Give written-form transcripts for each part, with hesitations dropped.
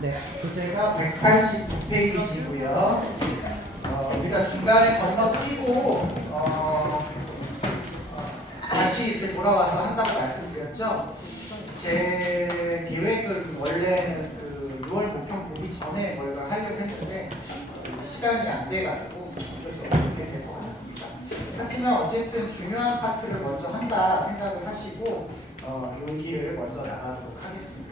네, 교재가 189페이지고요. 우리가 중간에 건너뛰고 다시 이렇게 돌아와서 한다고 말씀드렸죠. 제 계획은 원래는 그 6월 목표 보기 전에 뭔가 하려고 했는데 시간이 안 돼가지고 그래서 그렇게 될 것 같습니다. 하지만 어쨌든 중요한 파트를 먼저 한다 생각을 하시고 여기를 먼저 나가도록 하겠습니다.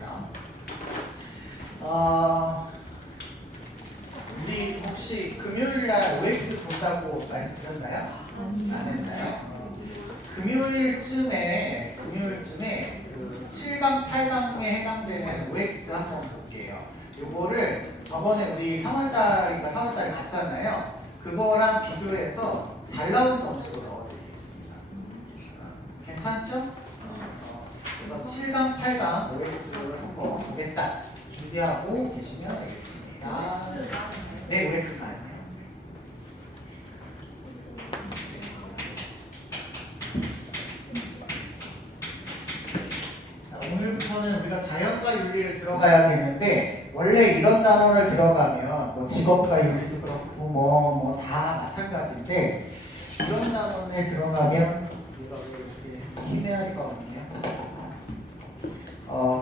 우리 혹시 금요일날 OX 본다고 말씀드렸나요? 안 했나요? 금요일쯤에 그 7강, 8강에 해당되는 OX 한번 볼게요. 요거를 저번에 우리 3월달인가 4월달에 갔잖아요. 그거랑 비교해서 잘 나온 점수로 넣어드리겠습니다. 괜찮죠? 그래서 7강, 8강 OX를 한번 보겠다. 준비하고 계시면 되겠습니다. 네, OX가 아니에요. 자, 오늘부터는 우리가 자연과 윤리를 들어가야 되는데 원래 이런 단어를 들어가면 뭐 직업과 윤리도 그렇고 뭐 다 마찬가지인데 이런 단어에 들어가면 이거 이렇게 희미하기가 없네요.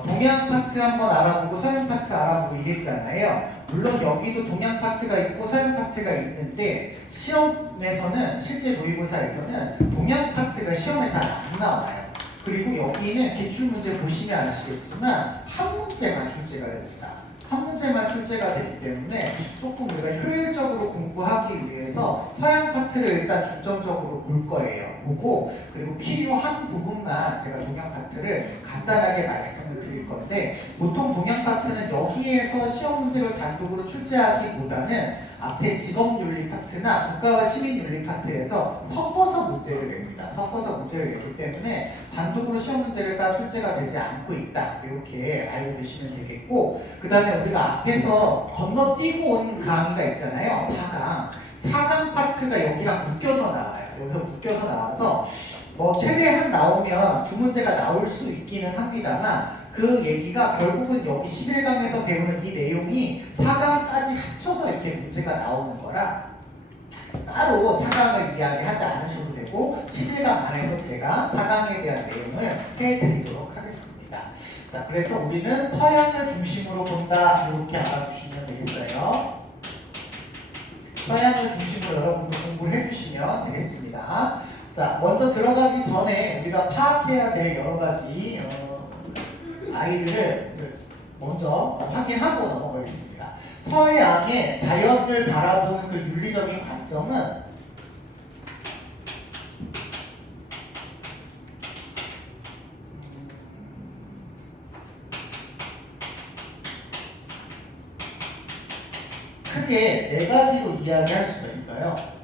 동양 파트 한번 알아보고 서양 파트 알아보고 이랬잖아요. 물론 여기도 동양 파트가 있고 서양 파트가 있는데 시험에서는 실제 모의고사에서는 동양 파트가 시험에 잘 안 나와요. 그리고 여기는 기출문제 보시면 아시겠지만 한 문제만 출제가 됩니다. 한 문제만 출제가 되기 때문에 조금 우리가 효율적으로 공부하기 위해서 서양 파트를 일단 중점적으로 볼 거예요. 보고 그리고 필요한 부분만 제가 동양 파트를 간단하게 말씀을 드릴 건데 보통 동양 파트는 여기에서 시험 문제를 단독으로 출제하기보다는 앞에 직업윤리 파트나 국가와 시민윤리 파트에서 섞어서 문제를 냅니다. 섞어서 문제를 냈기 때문에 단독으로 시험 문제가 출제가 되지 않고 있다. 이렇게 알고 계시면 되겠고 그 다음에 우리가 앞에서 건너뛰고 온 강의가 있잖아요. 4강. 4강 파트가 여기랑 묶여서 나와요. 여기서 묶여서 나와서 뭐 최대한 나오면 두 문제가 나올 수 있기는 합니다만 그 얘기가 결국은 여기 11강에서 배우는 이 내용이 4강까지 합쳐서 이렇게 문제가 나오는 거라 따로 4강을 이야기하지 않으셔도 되고 11강 안에서 제가 4강에 대한 내용을 해드리도록 하겠습니다. 자, 그래서 우리는 서양을 중심으로 본다 이렇게 알아두시면 되겠어요. 서양을 중심으로 여러분도 공부를 해주시면 되겠습니다. 자, 먼저 들어가기 전에 우리가 파악해야 될 여러 가지 아이들을 먼저 확인하고 넘어가겠습니다. 서양의 자연을 바라보는 그 윤리적인 관점은 크게 네 가지로 이야기할 수가 있어요.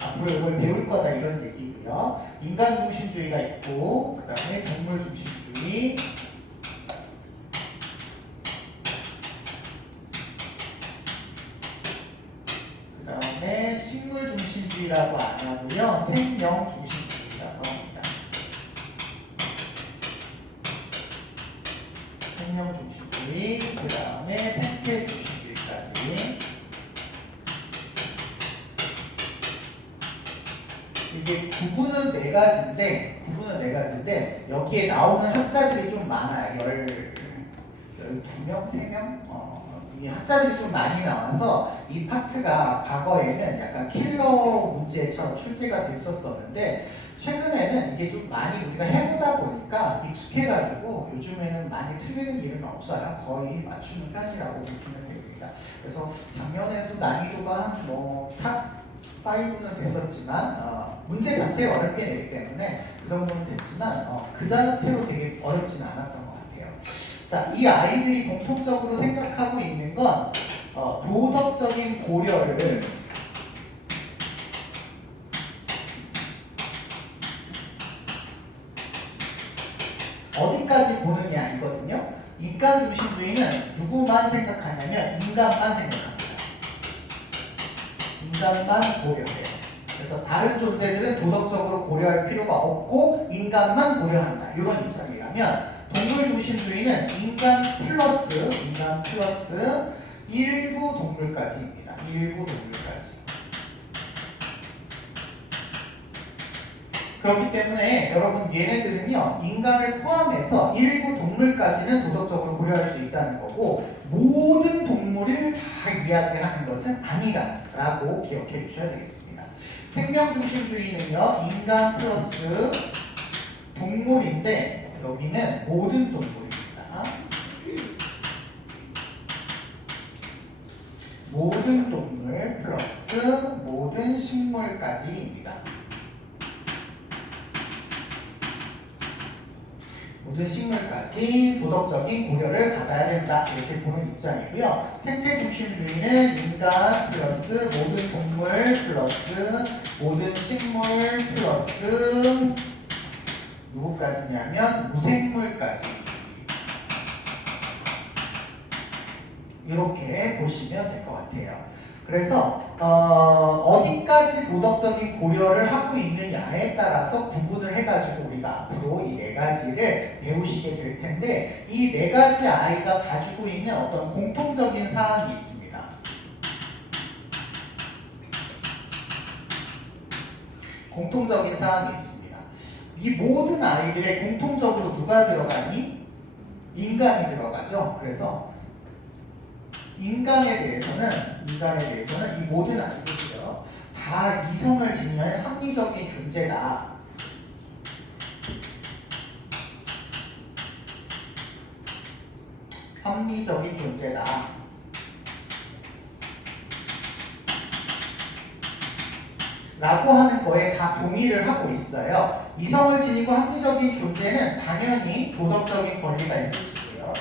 앞으로 이걸 배울 거다 이런 얘기고요. 인간 중심주의가 있고 그 다음에 동물 중심주의 그 다음에 식물 중심주의라고 안 하고요. 생명 중심주의라고 합니다. 생명 중심주의 그 다음에 생태 중심주의까지 이게 구분은 네 가지인데 여기에 나오는 학자들이 좀 많아요. 12명? 3명? 이 학자들이 좀 많이 나와서 이 파트가 과거에는 약간 킬러 문제처럼 출제가 됐었었는데 최근에는 이게 좀 많이 우리가 해보다 보니까 익숙해가지고 요즘에는 많이 틀리는 일은 없어요. 거의 맞추는 편이라고 보시면 됩니다. 그래서 작년에도 난이도가 탑 5는 됐었지만 문제 자체가 어렵게 내기 때문에 그 정도는 됐지만 그 자체로 되게 어렵지는 않았던 것 같아요. 자, 이 아이들이 공통적으로 생각하고 있는 건 도덕적인 고려를 어디까지 보느냐이거든요. 인간 중심주의는 누구만 생각하냐면 인간만 생각합니다. 인간만 고려해요. 그래서 다른 존재들은 도덕적으로 고려할 필요가 없고 인간만 고려한다. 이런 입장이라면 동물 중심주의는 인간 플러스 일부 동물까지입니다. 일부 동물까지. 그렇기 때문에 여러분 얘네들은요 인간을 포함해서 일부 동물까지는 도덕적으로 고려할 수 있다는 거고 모든 동물을 다 이야기하는 것은 아니다라고 기억해 주셔야 되겠습니다. 생명중심주의는요 인간 플러스 동물인데 여기는 모든 동물입니다. 모든 동물 플러스 모든 식물까지입니다. 모든 식물까지 도덕적인 고려를 받아야 된다 이렇게 보는 입장이고요. 생태중심주의는 인간 플러스 모든 동물 플러스 모든 식물 플러스 누구까지냐면 무생물까지 이렇게 보시면 될 것 같아요. 그래서 어디까지 도덕적인 고려를 하고 있느냐에 따라서 구분을 해가지고 우리가 앞으로 이 네 가지를 배우시게 될 텐데 이 네 가지 아이가 가지고 있는 어떤 공통적인 사항이 있습니다. 공통적인 사항이 있습니다. 이 모든 아이들의 공통적으로 누가 들어가니? 인간이 들어가죠. 그래서 인간에 대해서는 이 모든 아이들이요 다 이성을 지니는 합리적인 존재다. 합리적인 존재다. 라고 하는 거에 다 동의를 하고 있어요. 이성을 지니고 합리적인 존재는 당연히 도덕적인 권리가 있을 수 있고요.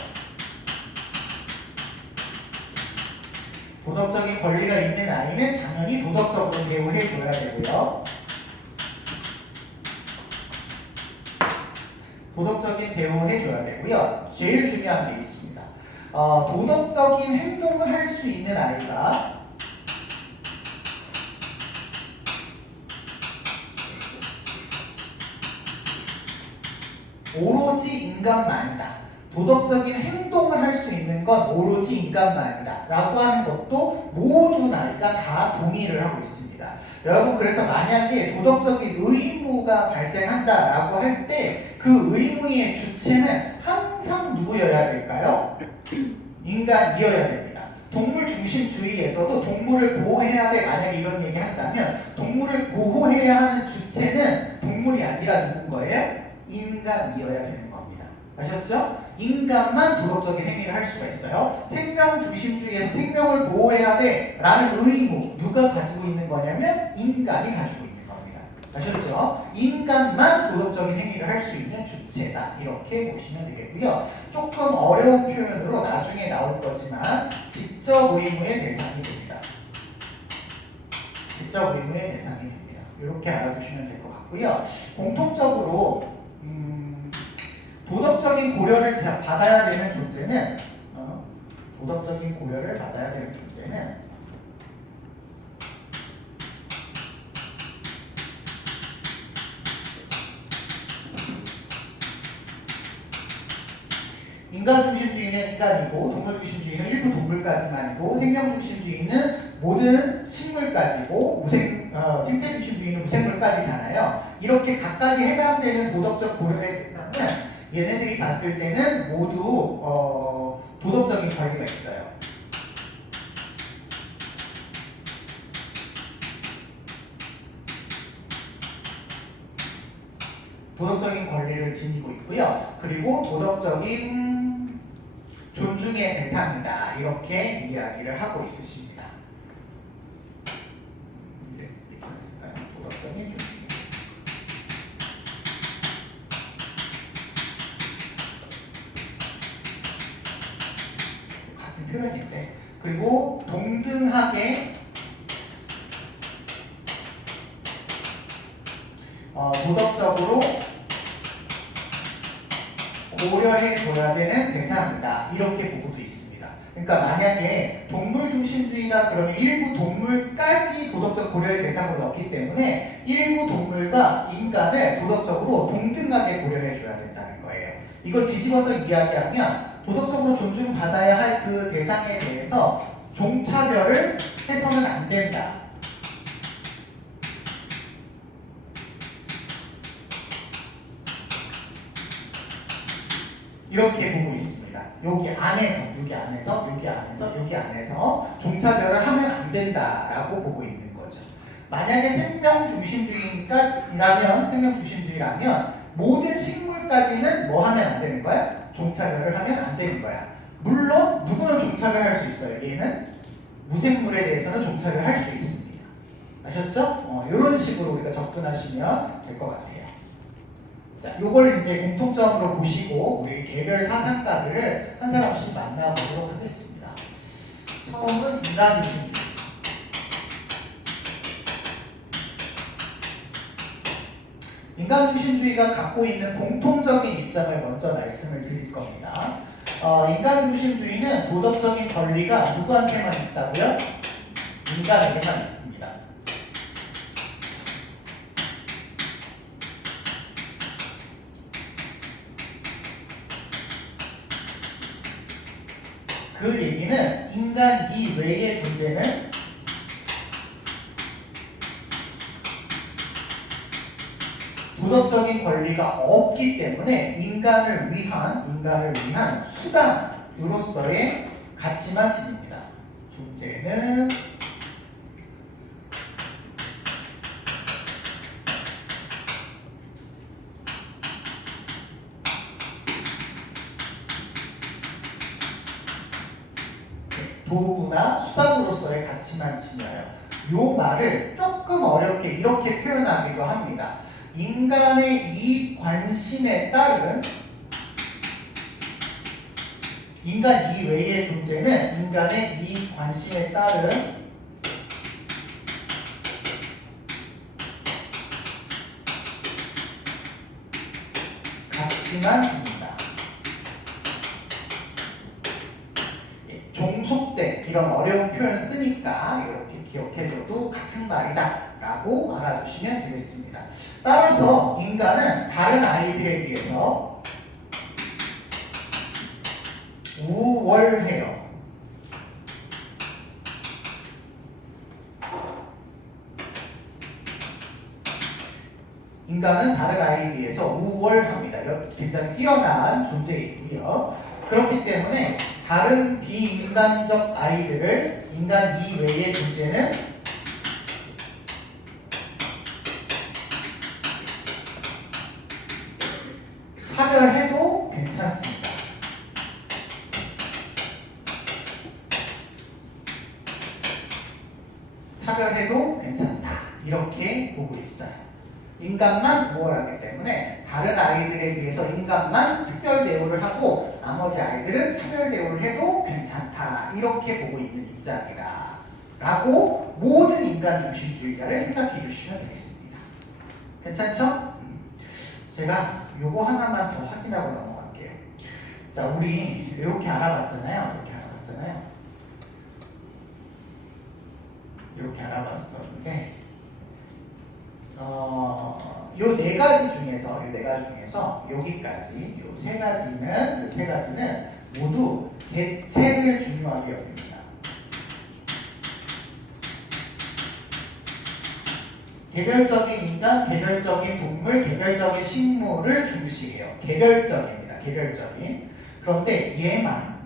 도덕적인 권리가 있는 아이는 당연히 도덕적으로 대우해줘야 되고요. 도덕적인 대우해줘야 되고요. 제일 중요한 게 있습니다. 도덕적인 행동을 할 수 있는 아이가 오로지 인간만이다. 도덕적인 행동을 할 수 있는 건 오로지 인간만이다 라고 하는 것도 모든 아이가 다 동의를 하고 있습니다. 여러분 그래서 만약에 도덕적인 의무가 발생한다 라고 할 때 그 의무의 주체는 항상 누구여야 될까요? 인간이어야 됩니다. 동물 중심주의에서도 동물을 보호해야 돼 만약에 이런 얘기 한다면 동물을 보호해야 하는 주체는 동물이 아니라 누군 거예요? 인간이어야 되는 겁니다. 아셨죠? 인간만 도덕적인 행위를 할 수가 있어요. 생명 중심주의에서 생명을 보호해야 돼 라는 의무 누가 가지고 있는 거냐면 인간이 가지고 있는 겁니다. 아셨죠? 인간만 도덕적인 행위를 할 수 있는 주체다 이렇게 보시면 되겠고요. 조금 어려운 표현으로 나중에 나올 거지만 직접 의무의 대상이 됩니다. 직접 의무의 대상이 됩니다. 이렇게 알아두시면 될 것 같고요. 공통적으로 도덕적인 고려를 받아야 되는 존재는 도덕적인 고려를 받아야 되는 존재는 인간 중심주의는 인간이고 동물 중심주의는 일부 동물까지만이고 생명 중심주의는 모든 식물까지고 생태 중심주의는 무생물까지잖아요. 이렇게 각각이 해당되는 도덕적 고려의 대상은 얘네들이 봤을 때는 모두 도덕적인 권리가 있어요. 도덕적인 권리를 지니고 있고요. 그리고 도덕적인 존중의 대상이다. 이렇게 이야기를 하고 있으십니다. 이렇게 했을까요? 도덕적인 존중의 대상. 같은 표현인데 그리고 동등하게 도덕적으로 고려해줘야 되는 대상이다. 이렇게 보고도 있습니다. 그러니까 만약에 동물 중심주의다 그러면 일부 동물까지 도덕적 고려의 대상으로 넣기 때문에 일부 동물과 인간을 도덕적으로 동등하게 고려해 줘야 된다는 거예요. 이걸 뒤집어서 이야기하면 도덕적으로 존중받아야 할 그 대상에 대해서 종차별을 해서는 안 된다. 이렇게 보고 있습니다. 여기 안에서 종차별을 하면 안 된다라고 보고 있는 거죠. 만약에 생명 중심주의라면 모든 식물까지는 뭐 하면 안 되는 거야? 종차별을 하면 안 되는 거야. 물론 누구는 종차별할 수 있어요. 얘는 무생물에 대해서는 종차별할 수 있습니다. 아셨죠? 이런 식으로 우리가 접근하시면 될 것 같아요. 자, 요걸 이제 공통점으로 보시고 우리 개별 사상가들을 한 사람씩 만나보도록 하겠습니다. 처음은 인간 중심주의. 인간 중심주의가 갖고 있는 공통적인 입장을 먼저 말씀을 드릴 겁니다. 인간 중심주의는 도덕적인 권리가 누구한테만 있다고요? 인간에게만 있습니다. 그 얘기는 인간 이외의 존재는 도덕적인 권리가 없기 때문에 인간을 위한 수단으로서의 가치만 지닙니다. 존재는 도구나 수단으로서의 가치만 지녀요. 요 말을 조금 어렵게 이렇게 표현하기도 합니다. 인간의 이 관심에 따른 인간 이외의 존재는 인간의 이 관심에 따른 가치만 지닌다. 종속된 이런 어려운 표현 쓰니까 이렇게 기억해줘도 같은 말이다 라고 알아두시면 되겠습니다. 따라서 인간은 다른 아이들에 비해서 우월해요. 인간은 다른 아이에 비해서 우월합니다. 굉장히 뛰어난 존재이고요. 그렇기 때문에 다른 비인간적 아이들을 인간 이외의 존재는 차별해도 괜찮습니다. 차별해도 괜찮다. 이렇게 보고 있어요. 인간만 우월하기 때문에 다른 아이들에 비해서 인간만 특별 대우를 하고 나머지 아이들은 차별 대우를 해도 괜찮다. 이렇게 보고 있는 입장이다. 라고 모든 인간 중심주의자를 생각해 주시면 되겠습니다. 괜찮죠? 제가 요거 하나만 더 확인하고 넘어갈게요. 자, 우리 이렇게 알아봤잖아요. 이렇게 알아봤었는데 요 네 가지 중에서 여기까지 요 세 가지는 모두 개체를 중요하게 여깁니다. 개별적인 인간, 개별적인 동물, 개별적인 식물을 중시해요. 개별적입니다. 개별적인. 그런데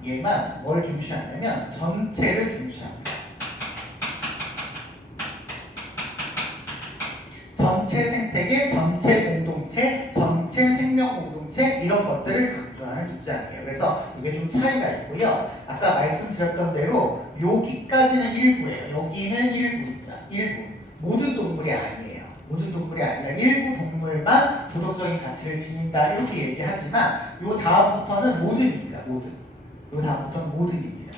얘만 뭘 중시하냐면 전체를 중시합니다. 전체 생태계, 전체 공동체, 전체 생명 공동체 이런 것들을 강조하는 입장이에요. 그래서 이게 좀 차이가 있고요. 아까 말씀드렸던 대로 여기까지는 일부예요. 여기는 일부입니다. 일부. 모든 동물이 아니에요. 모든 동물이 아니라 일부 동물만 도덕적인 가치를 지닌다 이렇게 얘기하지만 요 다음부터는 모든입니다. 요 다음부터는 모든입니다.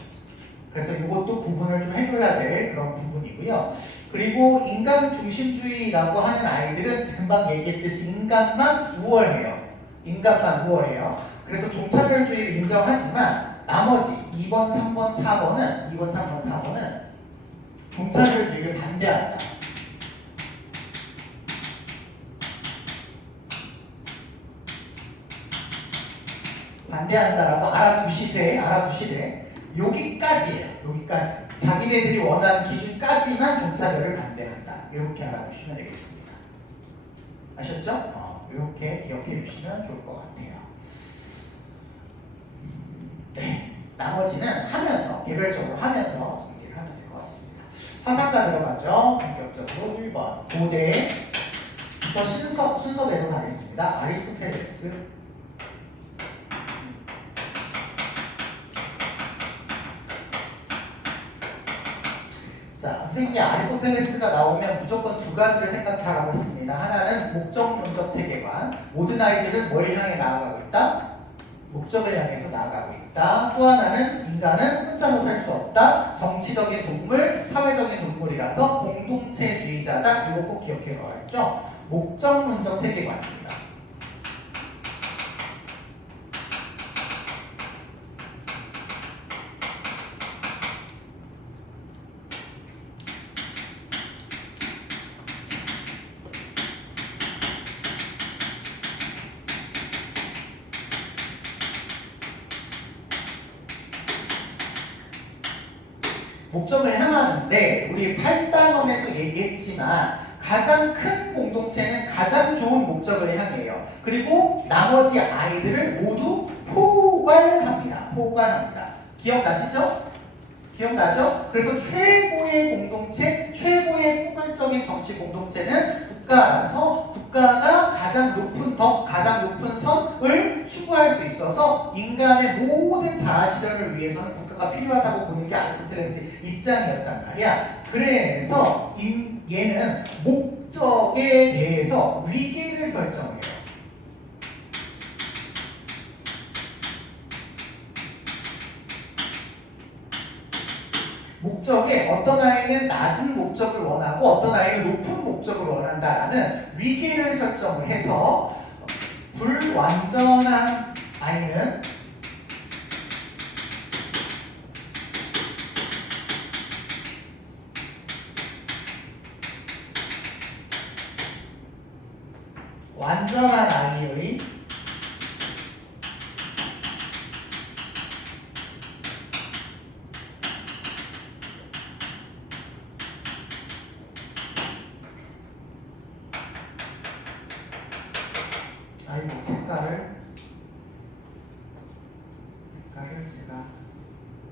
그래서 이것도 구분을 좀 해줘야 될 그런 부분이고요. 그리고 인간 중심주의라고 하는 아이들은 금방 얘기했듯이 인간만 우월해요. 그래서 종차별주의를 인정하지만 나머지 2번, 3번, 4번은 2번, 3번, 4번은 동차별주의를 반대한다. 반대한다라고 알아두시되 여기까지예요. 여기까지. 자기네들이 원하는 기준까지만 종차별을 반대한다. 이렇게 알아두시면 되겠습니다. 아셨죠? 이렇게 기억해 주시면 좋을 것 같아요. 네, 나머지는 하면서 개별적으로 하면서 얘기를 하면 될 것 같습니다. 사상가 들어가죠. 본격적으로 1번 고대부터 순서대로 가겠습니다. 아리스토텔레스. 자, 선생님이 아리스토텔레스가 나오면 무조건 두 가지를 생각하라고 했습니다. 하나는 목적론적 세계관. 모든 아이들은 뭘 향해 나아가고 있다? 목적을 향해서 나아가고 있다. 또 하나는 인간은 혼자서 살 수 없다. 정치적인 동물, 사회적인 동물이라서 공동체주의자다. 이거 꼭 기억해 놓아야죠. 목적론적 세계관입니다. 목적을 향하는데 우리 8단원에서 얘기했지만 가장 큰 공동체는 가장 좋은 목적을 향해요. 그리고 나머지 아이들을 모두 포괄합니다. 기억나시죠? 기억나죠? 그래서 최고의 공동체, 최고의 포괄적인 정치 공동체는 국가라서 국가가 가장 높은 선을 추구할 수 있어서 인간의 모든 자아 실현을 위해서는 국가가 필요하다고 보는 게 아리스토텔레스의 입장이었단 말이야. 그래서 얘는 목적에 대해서 위계를 설정해요. 목적에 어떤 아이는 낮은 목적을 원하고 어떤 아이는 높은 목적을 원한다라는 위계를 설정을 해서 불완전한 아이는 완전한 아이의 색깔을 제가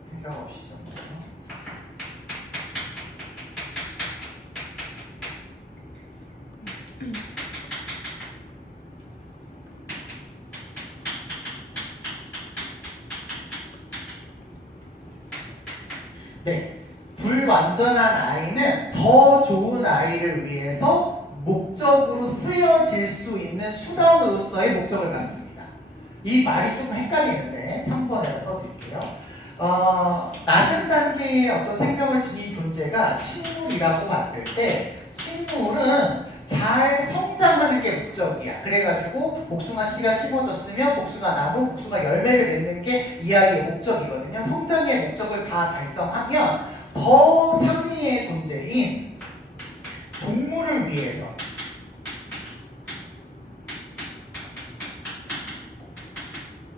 생각 없이 썼네요. 네, 불완전한 아이는 더 좋은 아이를 위해서 목적으로 쓰여질 수 있는 수단으로서의 목적을 갖습니다. 이 말이 좀 헷갈리는데 3번에서 써드릴게요. 낮은 단계의 어떤 생명을 지닌 존재가 식물이라고 봤을 때 식물은 잘 성장하는 게 목적이야. 그래가지고 복숭아 씨가 심어졌으면 복숭아 나무, 복숭아 열매를 맺는 게 이 아이의 목적이거든요. 성장의 목적을 다 달성하면 더 상위의 존재인 동물을 위해서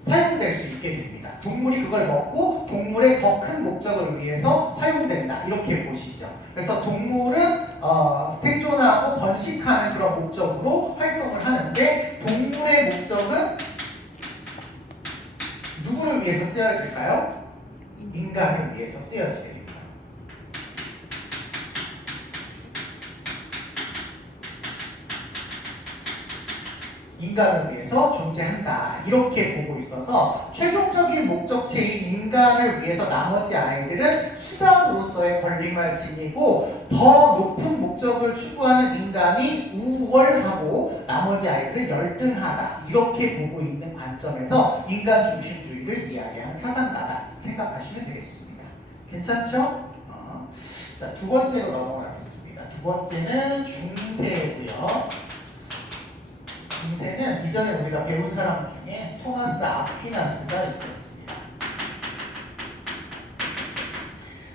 사용될 수 있게 됩니다. 동물이 그걸 먹고 동물의 더 큰 목적을 위해서 사용된다. 이렇게 보시죠. 그래서 동물은 생존하고 번식하는 그런 목적으로 활동을 하는데 동물의 목적은 누구를 위해서 쓰여질까요? 인간을 위해서 쓰여지게 됩니다. 인간을 위해서 존재한다. 이렇게 보고 있어서 최종적인 목적체인 인간을 위해서 나머지 아이들은 수단으로서의 권리만 지니고 더 높은 목적을 추구하는 인간이 우월하고 나머지 아이들은 열등하다. 이렇게 보고 있는 관점에서 인간 중심주의를 이야기하는 사상가다 생각하시면 되겠습니다. 괜찮죠? 자, 두 번째로 넘어가겠습니다. 두 번째는 중세고요. 중세는 이전에 우리가 배운 사람 중에 토마스 아퀴나스가 있었습니다.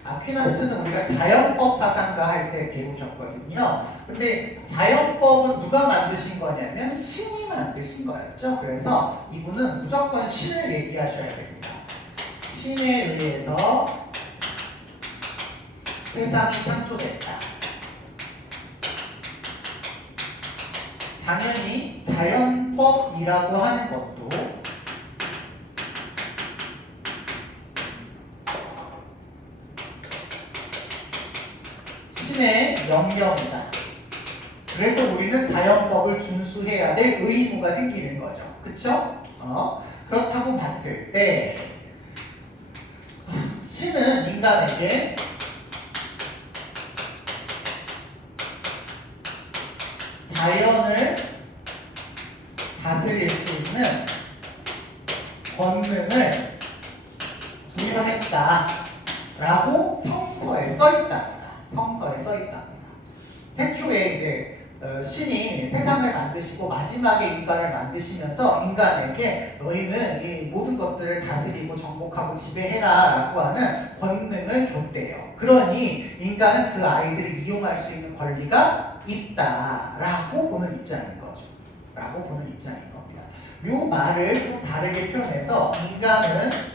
아퀴나스는 우리가 자연법 사상가 할 때 배우셨거든요. 근데 자연법은 누가 만드신 거냐면 신이 만드신 거였죠. 그래서 이분은 무조건 신을 얘기하셔야 됩니다. 신에 의해서 세상이 창조됐다. 당연히 자연법이라고 하는 것도 신의 명령이다. 그래서 우리는 자연법을 준수해야 될 의무가 생기는 거죠. 그쵸? 그렇다고 봤을 때 신은 인간에게 자연을 다스릴 수 있는 권능을 부여했다라고 성서에 써있답니다. 성서에 써있답니다. 태초에 이제 신이 세상을 만드시고 마지막에 인간을 만드시면서 인간에게 너희는 이 모든 것들을 다스리고 정복하고 지배해라 라고 하는 권능을 줬대요. 그러니 인간은 그 아이들을 이용할 수 있는 권리가 있다라고 보는 입장인 거죠. 라고 보는 입장인 겁니다. 이 말을 좀 다르게 표현해서 인간은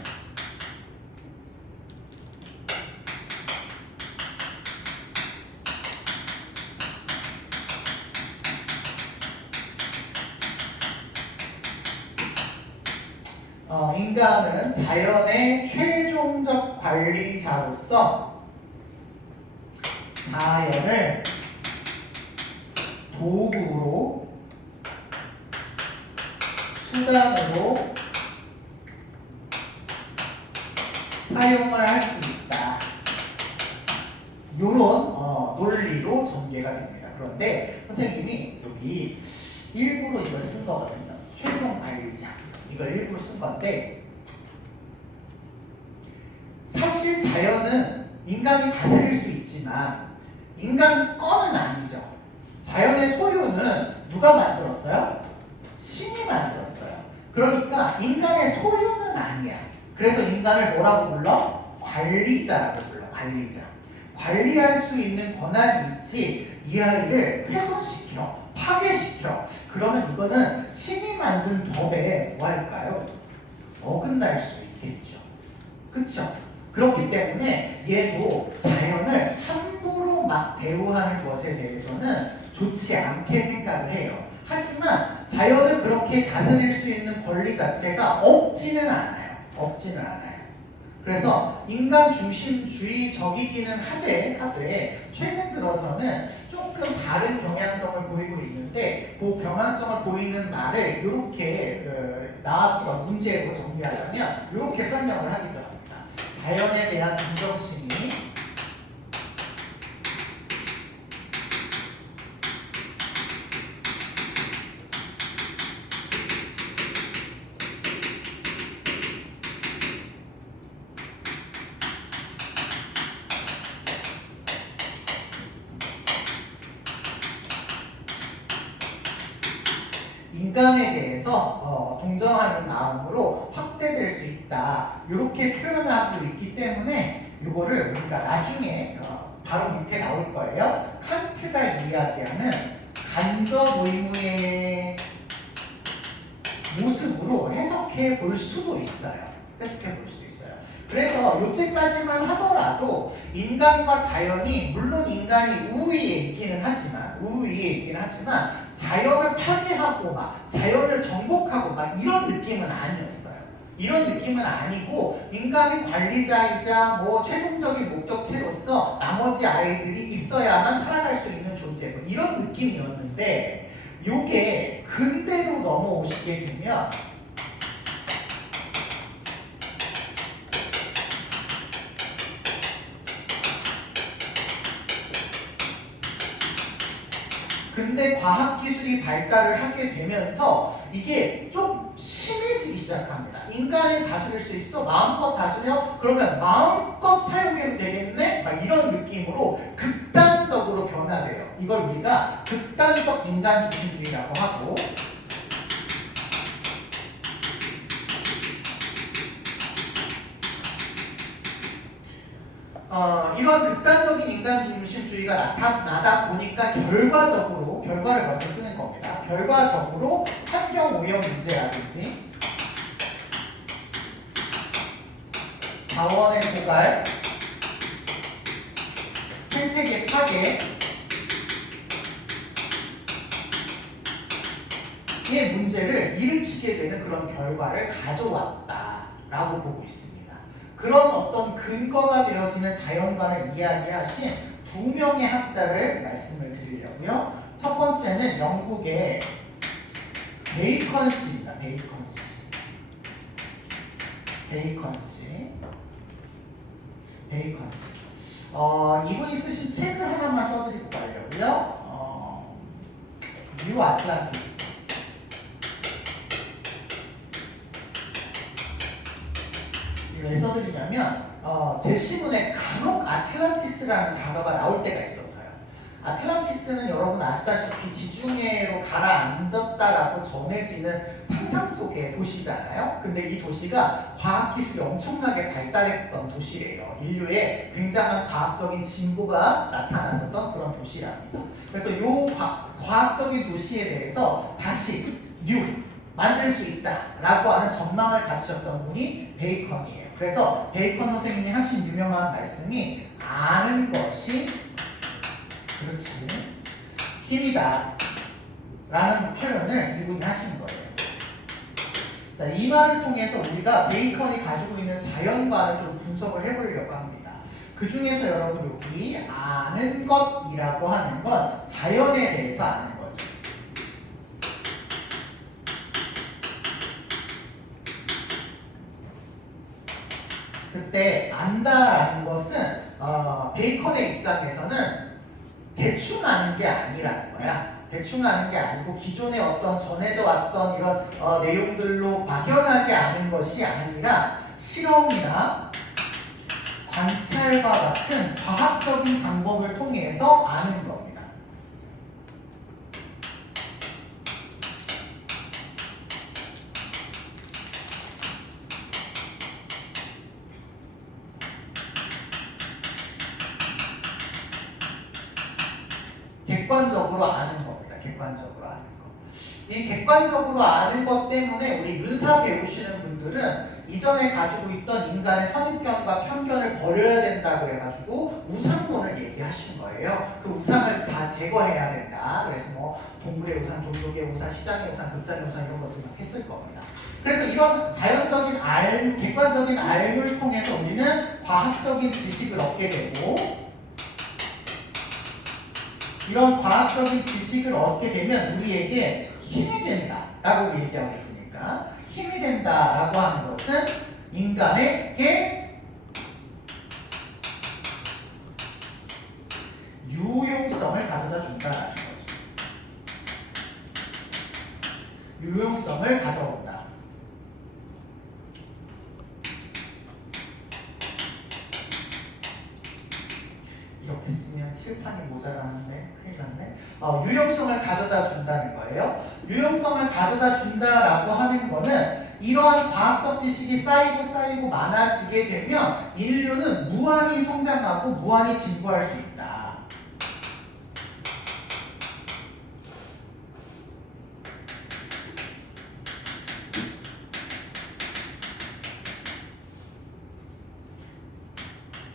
인간은 자연의 최종적 관리자로서 자연을 도구로 수단으로 사용을 할 수 있다. 이런 논리로 전개가 됩니다. 그런데 선생님이 여기 일부러 이걸 쓴 거거든요. 최종 관리자. 이걸 일부러 쓴 건데 사실 자연은 인간이 다스릴 수 있지만 인간 거는 아니죠. 자연의 소유는 누가 만들었어요? 신이 만들었어요. 그러니까 인간의 소유는 아니야. 그래서 인간을 뭐라고 불러? 관리자라고 불러. 관리자. 관리할 수 있는 권한이 있지 이 아이를 훼손시켜 파괴시켜 그러면 이거는 신이 만든 법에 뭐 할까요? 어긋날 수 있겠죠. 그쵸? 그렇기 때문에 얘도 자연을 함부로 막 대우하는 것에 대해서는 좋지 않게 생각을 해요. 하지만 자연을 그렇게 다스릴 수 있는 권리 자체가 없지는 않아요. 없지는 않아요. 그래서 인간 중심주의적이기는 하되 최근 들어서는 조금 다른 경향성을 보이고 있는데 그 경향성을 보이는 말을 이렇게 나왔던 문제로 정리하자면 이렇게 설명을 하기도 합니다. 자연에 대한 동정심이 인간에 대해서 동정하는 마음으로 확대될 수 있다. 이렇게 표현하고 있기 때문에 이거를 우리가 나중에 바로 밑에 나올 거예요. 칸트가 이야기하는 간접 의무의 모습으로 해석해 볼 수도 있어요. 해석해 볼 수도 있어요. 그래서 이때까지만 하더라도 인간과 자연이 물론 인간이 우위에 있기는 하지만 자연을 파괴하고 막 자연을 정복하고 막 이런 느낌은 아니었어요. 이런 느낌은 아니고 인간이 관리자이자 뭐 최종적인 목적체로서 나머지 아이들이 있어야만 살아갈 수 있는 존재 뭐 이런 느낌이었는데 요게 근대로 넘어오시게 되면 근데 과학기술이 발달을 하게 되면서 이게 좀 심해지기 시작합니다. 인간이 다스릴 수 있어? 마음껏 다스려? 그러면 마음껏 사용해도 되겠네? 막 이런 느낌으로 극단적으로 변화돼요. 이걸 우리가 극단적 인간 중심주의라고 하고 이런 극단적인 인간 중심주의가 나타나다 보니까 결과를 먼저 쓰는 겁니다. 결과적으로 환경 오염 문제라든지 자원의 고갈, 생태계 파괴의 문제를 일으키게 되는 그런 결과를 가져왔다라고 보고 있습니다. 그런 어떤 근거가 되어지는 자연관을 이야기하신 두 명의 학자를 말씀을 드리려고요. 첫 번째는 영국의 베이컨 씨입니다. 베이컨 씨. 이분이 쓰신 책을 하나만 써드리고 가려고요. 뉴 아틀란티스. 왜 써드리냐면 제 시문에 간혹 아틀란티스라는 단어가 나올 때가 있었어요. 아틀란티스는 여러분 아시다시피 지중해로 가라앉았다라고 전해지는 상상 속의 도시잖아요. 근데 이 도시가 과학기술이 엄청나게 발달했던 도시예요. 인류의 굉장한 과학적인 진보가 나타났었던 그런 도시랍니다. 그래서 이 과학적인 도시에 대해서 다시 만들 수 있다라고 하는 전망을 가지셨던 분이 베이컨이에요. 그래서 베이컨 선생님이 하신 유명한 말씀이 아는 것이 힘이다 라는 표현을 이분이 하신 거예요. 자, 이 말을 통해서 우리가 베이컨이 가지고 있는 자연관을 좀 분석을 해보려고 합니다. 그 중에서 여러분 여기 아는 것이라고 하는 건 자연에 대해서 아는 거죠. 그때 안다라는 것은 베이컨의 입장에서는 대충 아는 게 아니라는 거야. 대충 아는 게 아니고 기존에 어떤 전해져 왔던 이런 내용들로 막연하게 아는 것이 아니라 실험이나 관찰과 같은 과학적인 방법을 통해서 아는 겁니다. 객관적으로 아는 겁니다. 객관적으로 아는 거. 이 객관적으로 아는 것 때문에 우리 윤사 배우시는 분들은 이전에 가지고 있던 인간의 선입견과 편견을 버려야 된다고 해가지고 우상론을 얘기하시는 거예요. 그 우상을 다 제거해야 된다. 그래서 뭐 동물의 우상, 종족의 우상, 시장의 우상, 극장의 우상 이런 것도 막 했을 겁니다. 그래서 이런 자연적인 객관적인 알을 통해서 우리는 과학적인 지식을 얻게 되고 이런 과학적인 지식을 얻게 되면 우리에게 힘이 된다라고 얘기하겠습니까? 힘이 된다라고 하는 것은 인간에게 유용성을 가져다 준다라는 거죠. 유용성을 가져온다. 이렇게 쓰면 칠판이 모자라는데 큰일 났네. 유용성을 가져다 준다는 거예요. 유용성을 가져다 준다라고 하는 거는 이러한 과학적 지식이 쌓이고 많아지게 되면 인류는 무한히 성장하고 무한히 진보할 수 있다.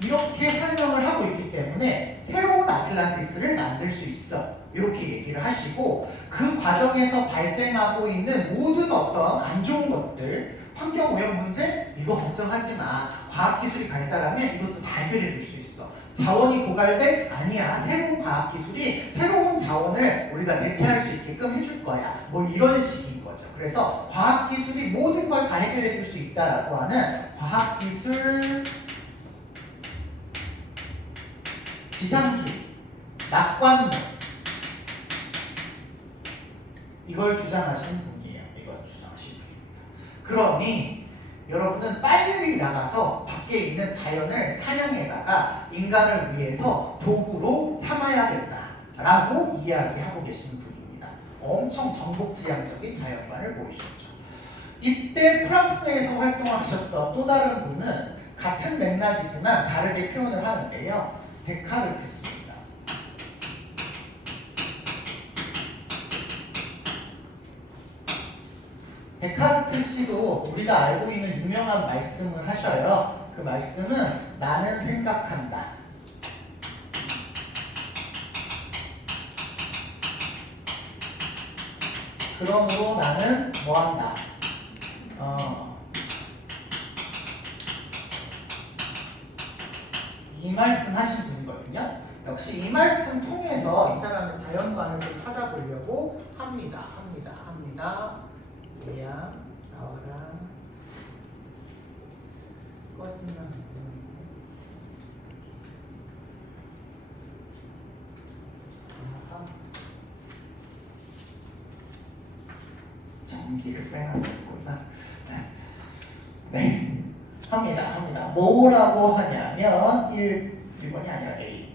이렇게 설명을 하고 있기 때문에 새로운 아틀란티스를 만들 수 있어. 이렇게 얘기를 하시고 그 과정에서 발생하고 있는 모든 어떤 안 좋은 것들, 환경오염 문제 이거 걱정하지 마. 과학기술이 발달하면 이것도 다 해결해 줄 수 있어. 자원이 고갈돼? 아니야. 새로운 과학기술이 새로운 자원을 우리가 대체할 수 있게끔 해줄 거야. 뭐 이런 식인 거죠. 그래서 과학기술이 모든 걸 다 해결해 줄 수 있다라고 하는 과학기술 지상주의, 낙관론 이걸 주장하신 분이에요. 그러니 여러분은 빨리 나가서 밖에 있는 자연을 사냥해다가 인간을 위해서 도구로 삼아야 된다라고 이야기하고 계시는 분입니다. 엄청 정복지향적인 자연관을 보이셨죠. 이때 프랑스에서 활동하셨던 또 다른 분은 같은 맥락이지만 다르게 표현을 하는데요. 데카르트 씨입니다. 데카르트 씨도 우리가 알고 있는 유명한 말씀을 하셔요. 그 말씀은 나는 생각한다. 그러므로 나는 뭐한다. 이 말씀 하신 분이거든요. 역시 이 말씀 통해서 이 사람의 자연관을 좀 찾아보려고 합니다. 뭐야? 나와라. 꺼지면 전기를 빼놨었구나. 네. 합니다. 뭐라고 하냐면 1번이 아니라 A.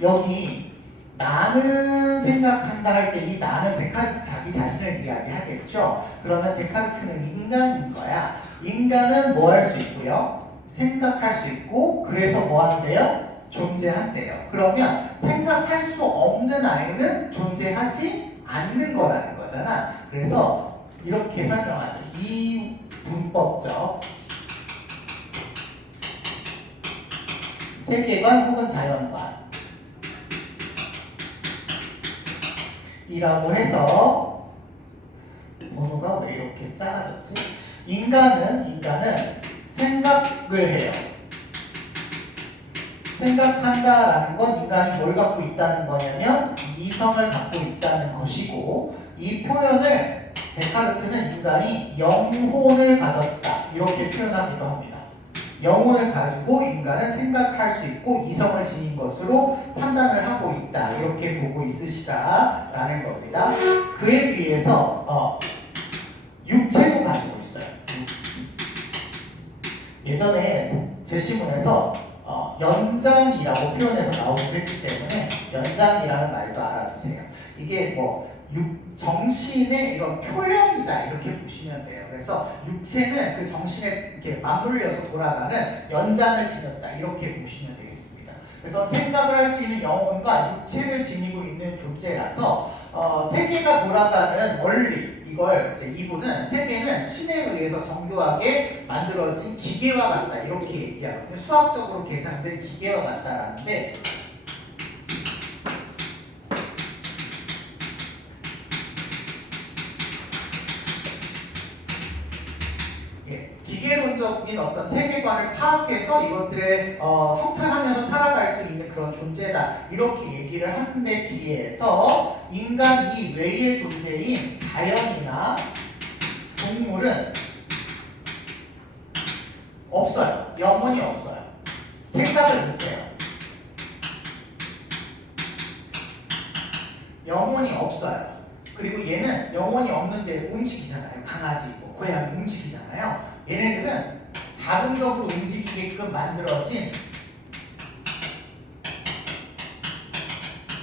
여기 나는 생각한다 할 때 이 나는 데카르트 자기 자신을 이야기하겠죠. 그러면 데카르트는 인간인 거야. 인간은 뭐 할 수 있고요? 생각할 수 있고 그래서 뭐 한대요? 존재한대요. 그러면 생각할 수 없는 아이는 존재하지 않는 거라는 거잖아. 그래서 이렇게 설명하죠. 이 문법적 세계관 혹은 자연관 이라고 해서 번호가 왜 이렇게 작아졌지? 인간은 생각을 해요. 생각한다라는 건 인간이 뭘 갖고 있다는 거냐면 이성을 갖고 있다는 것이고 이 표현을 데카르트는 인간이 영혼을 가졌다 이렇게 표현하기도 합니다. 영혼을 가지고 인간은 생각할 수 있고 이성을 지닌 것으로 판단을 하고 있다 이렇게 보고 있으시다라는 겁니다. 그에 비해서 육체도 가지고 있어요. 예전에 제시문에서 연장이라고 표현해서 나오기도 했기 때문에 연장이라는 말도 알아두세요. 이게 정신의 이런 표현이다 이렇게 보시면 돼요. 그래서 육체는 그 정신에 이렇게 맞물려서 돌아가는 연장을 지녔다 이렇게 보시면 되겠습니다. 그래서 생각을 할 수 있는 영혼과 육체를 지니고 있는 존재라서 세계가 돌아가는 원리 이걸 이제 이분은 세계는 신에 의해서 정교하게 만들어진 기계와 같다 이렇게 얘기하거든요. 수학적으로 계산된 기계와 같다라는데 기계론적인 어떤 세계관을 파악해서 이것들을 성찰하면서 살아갈 수 있는 그런 존재다 이렇게 얘기를 하는데 비해서 인간 이외의 존재인 자연이나 동물은 없어요. 영혼이 없어요. 생각을 못해요. 영혼이 없어요. 그리고 얘는 영혼이 없는데 움직이잖아요. 강아지, 고양이 움직이잖아요. 얘네들은 자동적으로 움직이게끔 만들어진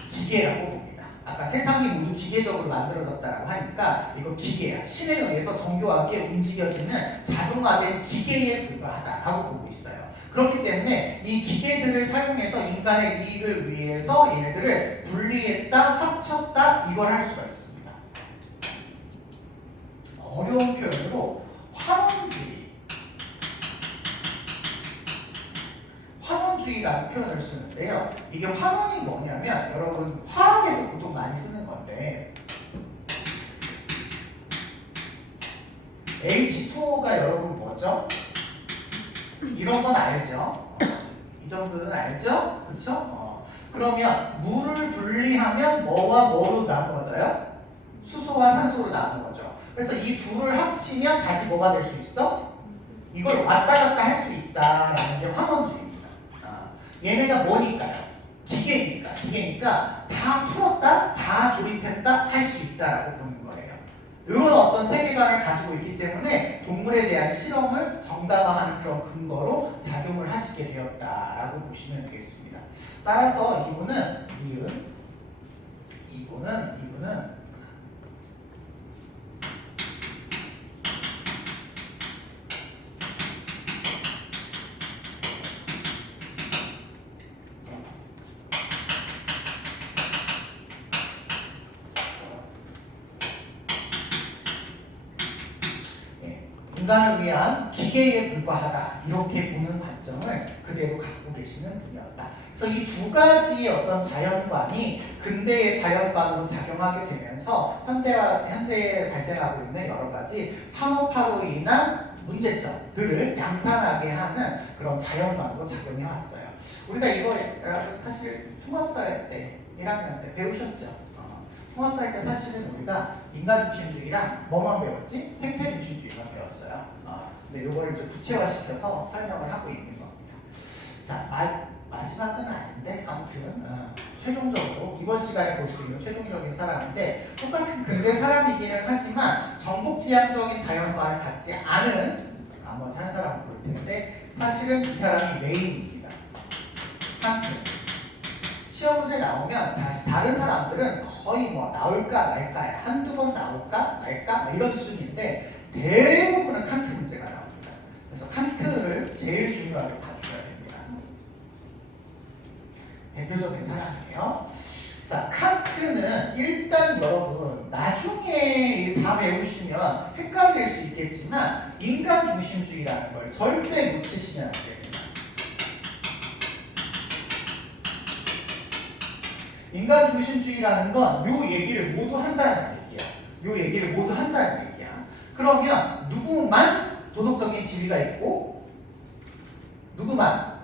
기계라고 봅니다. 아까 세상이 모두 기계적으로 만들어졌다고 하니까 이거 기계야. 신에 의해서 정교하게 움직여지는 자동화된 기계에 불과하다라고 보고 있어요. 그렇기 때문에 이 기계들을 사용해서 인간의 이익을 위해서 얘네들을 분리했다, 합쳤다 이걸 할 수가 있습니다. 어려운 표현으로 환원주의라는 표현을 쓰는데요. 이게 환원이 뭐냐면 여러분 화학에서 보통 많이 쓰는 건데 H2O가 여러분 뭐죠? 이런 건 알죠? 이 정도는 알죠? 그쵸? 그러면 물을 분리하면 뭐와 뭐로 나누어져요? 수소와 산소로 나누어져. 그래서 이 둘을 합치면 다시 뭐가 될 수 있어? 이걸 왔다 갔다 할 수 있다라는 게 환원주의입니다. 얘네가 뭐니까요? 기계니까 다 풀었다, 다 조립했다 할 수 있다라고 보는 거예요. 이런 어떤 세계관을 가지고 있기 때문에 동물에 대한 실험을 정당화하는 그런 근거로 작용을 하시게 되었다라고 보시면 되겠습니다. 따라서 이분은 인간을 위한 기계에 불과하다 이렇게 보는 관점을 그대로 갖고 계시는 분이었다. 그래서 이 두 가지의 어떤 자연관이 근대의 자연관으로 작용하게 되면서 현재 발생하고 있는 여러 가지 산업화로 인한 문제점들을 양산하게 하는 그런 자연관으로 작용해 왔어요. 우리가 이거 사실 통합사회 때 1학년 때 배우셨죠? 통합사회 때 사실은 우리가 인간중심주의랑 뭐만 배웠지? 생태중심주의만 배웠어요. 근데 이거를 이제 구체화시켜서 설명을 하고 있는 겁니다. 자, 마지막은 아닌데 아무튼 최종적으로 이번 시간에 볼 수 있는 최종적인 사람인데 똑같은 근대 사람이기는 하지만 정복지향적인 자연관을 갖지 않은 나머지 한 사람을 볼 텐데 사실은 이 사람이 메인입니다. 칸트. 시험 문제 나오면 다시 다른 사람들은 거의 뭐 나올까 말까야 한두 번 나올까 말까 이런 수준인데 대부분은 칸트 문제가 나옵니다. 그래서 칸트를 제일 중요하게 봐주셔야 됩니다. 대표적인 사람이에요. 자, 칸트는 일단 여러분 나중에 다 배우시면 헷갈릴 수 있겠지만 인간 중심주의라는 걸 절대 놓치시면 안 됩니다. 인간 중심주의라는 건 요 얘기를 모두 한다는 얘기야. 요 얘기를 모두 한다는 얘기야. 그러면 누구만 도덕적인 지위가 있고 누구만?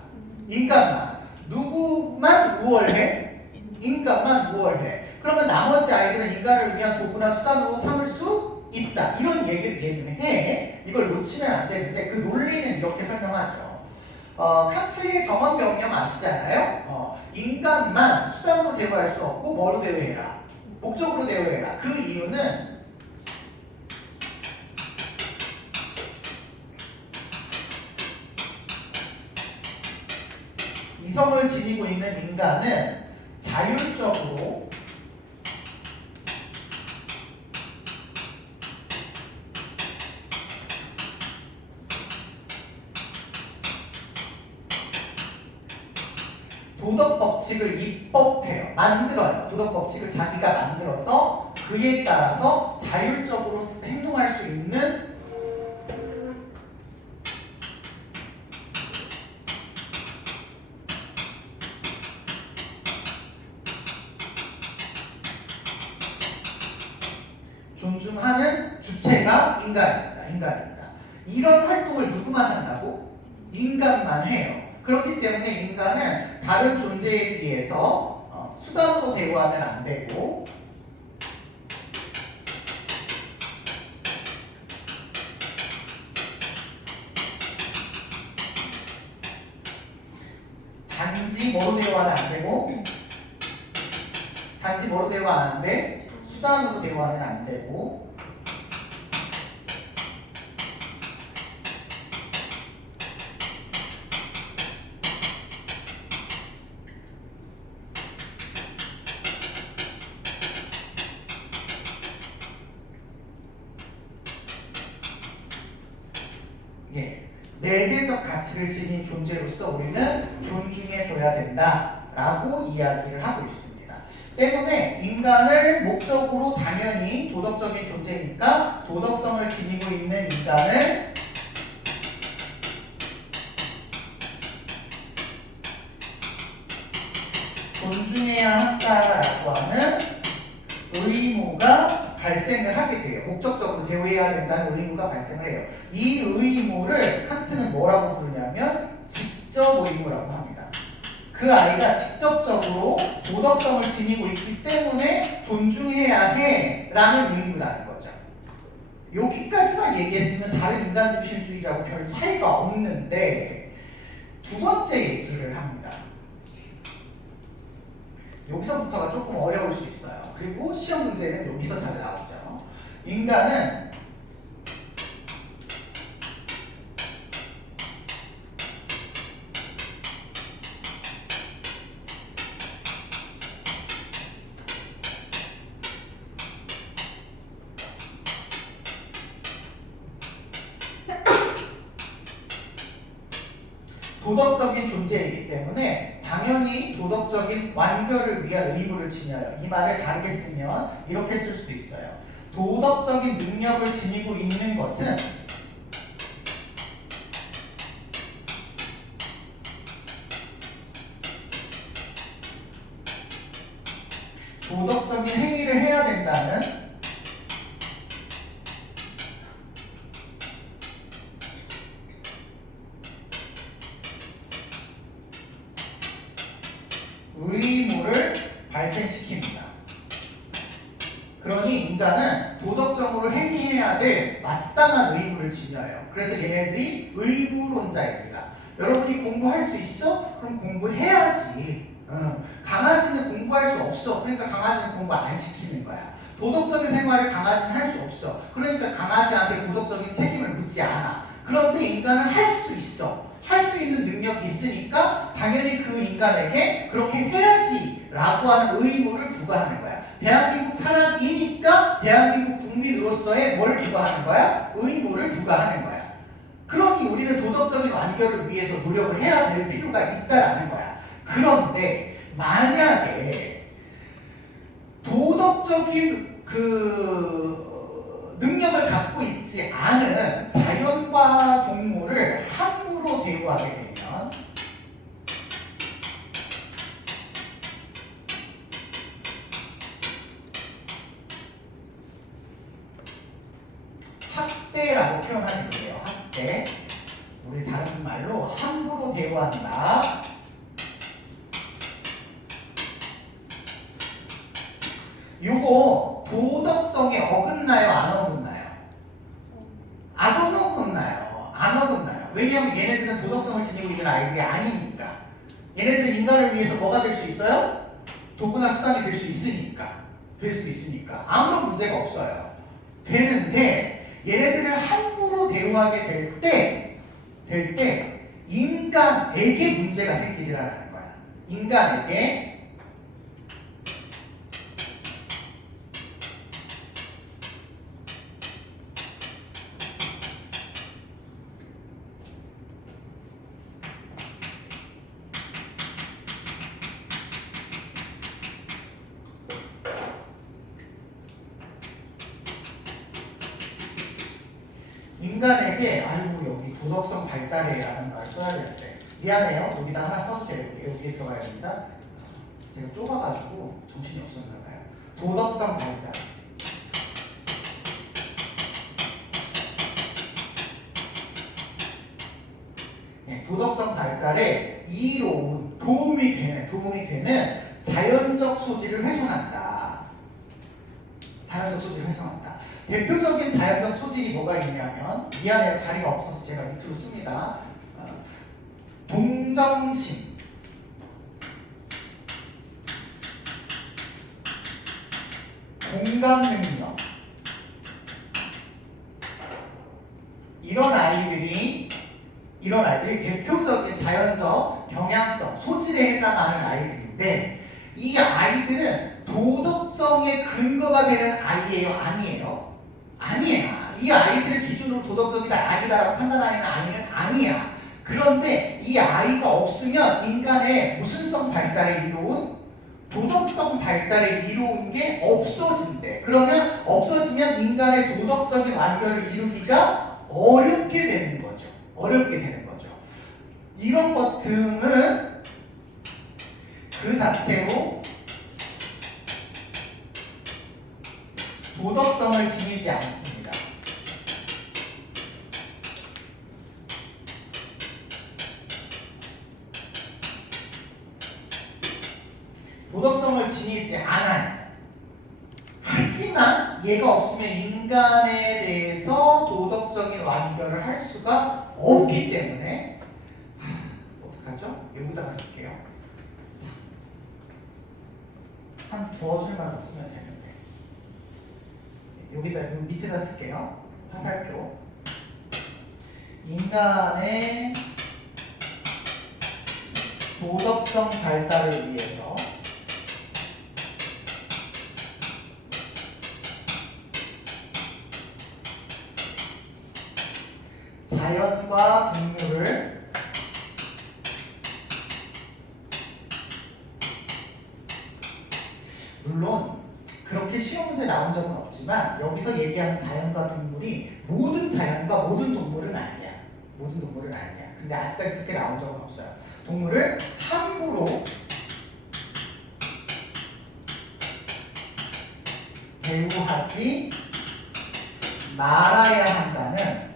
인간만. 누구만 우월해? 인간만 우월해. 그러면 나머지 아이들은 인간을 위한 도구나 수단으로 삼을 수 있다. 이런 얘기를 해. 이걸 놓치면 안 되는데 그 논리는 이렇게 설명하죠. 칸트의 정원 명령 아시잖아요. 인간만 수단으로 대우할 수 없고 뭐로 대우해라? 목적으로 대우해라. 그 이유는 이성을 지니고 있는 인간은 자율적으로 도덕 법칙을 입법해요. 만들어요. 도덕 법칙을 자기가 만들어서 그에 따라서 자율적으로 행동할 수 있는 존중하는 주체가 인간입니다. 이런 활동을 누구만 한다고? 인간만 해요. 그렇기 때문에 인간은 다른 존재에 비해서 수단으로 대우하면 안 되고 단지 뭐로 대우하면 안 되고 단지 뭐로 대우하면 안 돼? 수단으로 대우하면 안 되고 내재적 가치를 지닌 존재로서 우리는 존중해줘야 된다라고 이야기를 하고 있습니다. 때문에 인간을 목적으로 당연히 도덕적인 존재니까 도덕성을 지니고 있는 인간을 존중해야 한다라고 하는 의무가 발생을 하게 돼요. 목적적으로 대우해야 된다는 의무가 발생을 해요. 이 의무를 칸트는 뭐라고 부르냐면 직접 의무라고 합니다. 그 아이가 직접적으로 도덕성을 지니고 있기 때문에 존중해야 해 라는 의무라는 거죠. 여기까지만 얘기했으면 다른 인간중심주의라고 별 차이가 없는데 두 번째 얘기를 합니다. 여기서부터가 조금 어려울 수 있어요. 그리고 시험 문제는 여기서 잘 나오죠. 인간은 도덕적인 존재이기 때문에 당연히 도덕적인 완결을 위한 의무를 지녀요. 이 말을 다르게 쓰면 이렇게 쓸 수도 있어요. 도덕적인 능력을 지니고 있는 것은 의무를 발생시킵니다. 그러니 인간은 도덕적으로 행해야 될 마땅한 의무를 지녀요. 그래서 얘네들이 의무론자입니다. 여러분이 공부할 수 있어? 그럼 공부해야지. 강아지는 공부할 수 없어. 그러니까 강아지는 공부 안 시키는 거야. 도덕적인 생활을 강아지는 할 수 없어. 그러니까 강아지한테 도덕적인 책임을 묻지 않아. 그런데 인간은 할 수 있어. 할 수 있는 능력이 있으니까 당연히 그 인간에게 그렇게 해야지 라고 하는 의무를 부과하는 거야. 대한민국 사람이니까 대한민국 국민으로서의 뭘 부과하는 거야? 의무를 부과하는 거야. 그러니 우리는 도덕적인 완결을 위해서 노력을 해야 될 필요가 있다라는 거야. 그런데 만약에 도덕적인 능력을 갖고 있지 않은 자연과 동물을 함부로 대우하게 되면 학대라고 표현하는 거예요. 학대. 우리 다른 말로 함부로 대우한다. 요거 도덕성에 어긋나요? 안 어긋나요? 안 어긋나요. 안 어긋나요. 왜냐하면 얘네들은 도덕성을 지니고 있는 아이들이 아니니까. 얘네들은 인간을 위해서 뭐가 될 수 있어요? 도구나 수단이 될 수 있으니까. 될 수 있으니까. 아무런 문제가 없어요. 되는데 얘네들을 함부로 대우하게 될 때 인간에게 문제가 생기더라는 거야. 인간에게 아이고 여기 도덕성 발달에라는 말을 써야 되는데 미안해요. 여기다 하나 써주세요. 여기에 들어가야 됩니다. 제가 좁아가지고 정신이 없었나 봐요. 도덕성 발달. 네, 도덕성 발달에 이로운 도움이 되는 자연적 소질을 훼손한다. 자연적 소질을 훼손한다. 대표적인 자연적 소질이 뭐가 있냐면 미안해요. 자리가 없어서 제가 밑으로 씁니다. 동정심, 공감 능력 이런 아이들이 대표적인 자연적 경향성, 소질에 해당하는 아이들인데 이 아이들은 도덕성의 근거가 되는 아이예요? 아니에요? 아니야. 이 아이들을 기준으로 도덕적이다 아니다라고 판단하는 아이는 아니야. 그런데 이 아이가 없으면 인간의 무슨성 발달에 이로운 도덕성 발달에 이로운 게 없어진대. 그러면 없어지면 인간의 도덕적인 완결을 이루기가 어렵게 되는 거죠. 이런 것 등은 그 자체로 도덕성을 지니지 않습니다. 도덕성을 지니지 않아요. 하지만 얘가 없으면 인간에 대해서 도덕적인 완결을 할 수가 없기 때문에 어떡하죠? 여기다가 쓸게요. 한 두어 줄만 더 쓰면 되는데 여기 밑에다 쓸게요. 화살표. 인간의 도덕성 발달을 위해서 자연과 동물을 물론 그렇게 시험 문제 나온 적은 없지만 여기서 얘기하는 자연과 동물이 모든 자연과 모든 동물은 아니야. 근데 아직까지 그렇게 나온 적은 없어요. 동물을 함부로 대우하지 말아야 한다는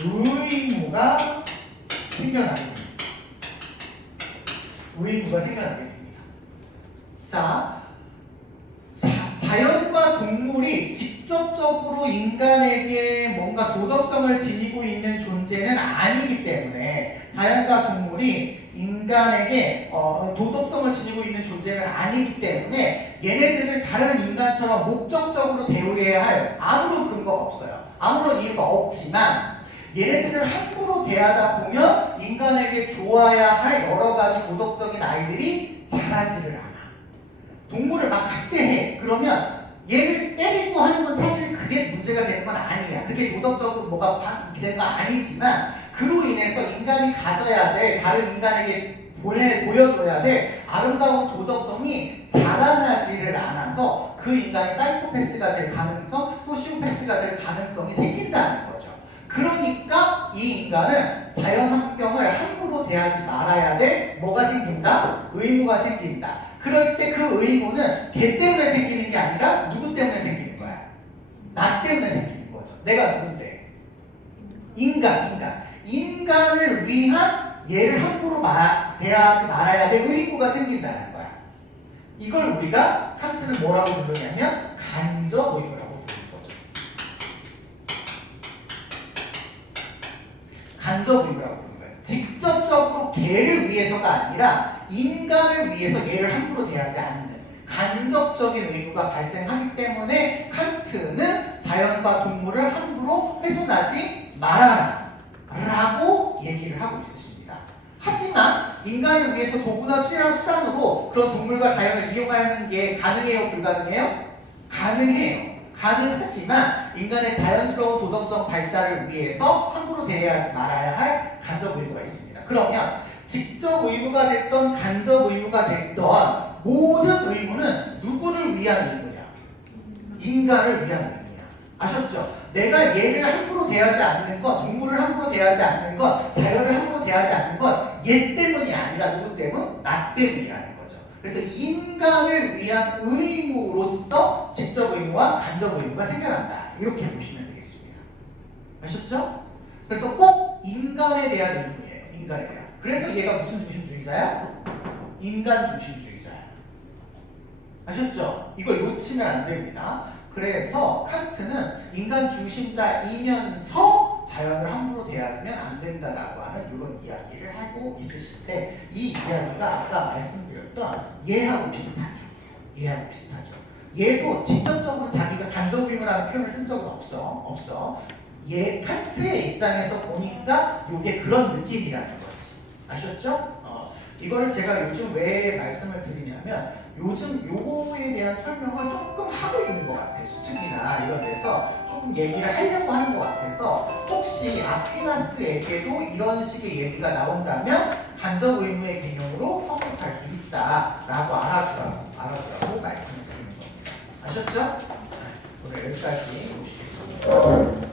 의무가 생겨납니다. 의무가 생겨나게 됩니다. 자, 자연과 동물이 직접적으로 인간에게 뭔가 도덕성을 지니고 있는 존재는 아니기 때문에 자연과 동물이 인간에게 도덕성을 지니고 있는 존재는 아니기 때문에 얘네들을 다른 인간처럼 목적적으로 대우해야 할 아무런 근거가 없어요. 아무런 이유가 없지만 얘네들을 함부로 대하다 보면 인간에게 좋아야 할 여러 가지 도덕적인 아이들이 자라지를 않아. 동물을 막 학대해. 그러면 얘를 때리고 하는 건 사실 그게 문제가 되는 건 아니야. 그게 도덕적으로 뭐가 되는 건 아니지만 그로 인해서 인간이 가져야 될, 다른 인간에게 보여줘야 될 아름다운 도덕성이 자라나지를 않아서 그 인간이 사이코패스가 될 가능성, 소시오패스가 될 가능성이 생긴다는 거죠. 그러니까 이 인간은 자연 환경을 함부로 대하지 말아야 될 뭐가 생긴다? 의무가 생긴다. 그럴 때 그 의무는 걔 때문에 생기는 게 아니라 누구 때문에 생기는 거야? 나 때문에 생기는 거죠. 내가 누군데? 인간을 위한 얘를 함부로 대하지 말아야 될 의무가 생긴다는 거야. 이걸 우리가 칸트는 뭐라고 부르냐면 간접 의무라고 부르는 거죠. 간접 의무라고 부르는 거예요. 직접적으로 걔를 위해서가 아니라 인간을 위해서 얘를 함부로 대하지 않는 간접적인 의무가 발생하기 때문에 칸트는 자연과 동물을 함부로 훼손하지 말아라 라고 얘기를 하고 있으십니다. 하지만 인간을 위해서 도구나 수단으로 그런 동물과 자연을 이용하는 게 가능해요? 불가능해요? 가능해요. 가능하지만 인간의 자연스러운 도덕성 발달을 위해서 함부로 대하지 말아야 할 간접 의무가 있습니다. 그러면 직접 의무가 됐던 간접 의무가 됐던 모든 의무는 누구를 위한 의무냐? 인간을 위한 의무냐? 아셨죠? 내가 얘를 함부로 대하지 않는 것, 동물을 함부로 대하지 않는 것, 자연을 함부로 대하지 않는 것, 얘 때문이 아니라 누구 때문? 나 때문이라는 거죠. 그래서 인간을 위한 의무로서 직접 의무와 간접 의무가 생겨난다. 이렇게 보시면 되겠습니다. 아셨죠? 그래서 꼭 인간에 대한 의무예요. 인간에 대한. 그래서 얘가 무슨 중심주의자야? 인간 중심주의자야. 아셨죠? 이걸 놓치면 안 됩니다. 그래서 칸트는 인간 중심자이면서 자연을 함부로 대하면 안 된다라고 하는 이런 이야기를 하고 있으실 때 이 이야기가 아까 말씀드렸던 얘하고 비슷하죠. 얘하고 비슷하죠. 얘도 직접적으로 자기가 간접 의무라는 표현을 쓴 적은 없어. 얘 칸트의 입장에서 보니까 이게 그런 느낌이라는 거지. 아셨죠? 이거를 제가 요즘 왜 말씀을 드리냐면 요즘 요거에 대한 설명을 조금 하고 있는 것 같아요. 수특이나 이런 데서 조금 얘기를 하려고 하는 것 같아서 혹시 아퀴나스에게도 이런 식의 얘기가 나온다면 간접 의무의 개념으로 성립할 수 있다라고 알아두라고 말씀을 드리는 겁니다. 아셨죠? 오늘 여기까지 보시겠습니다.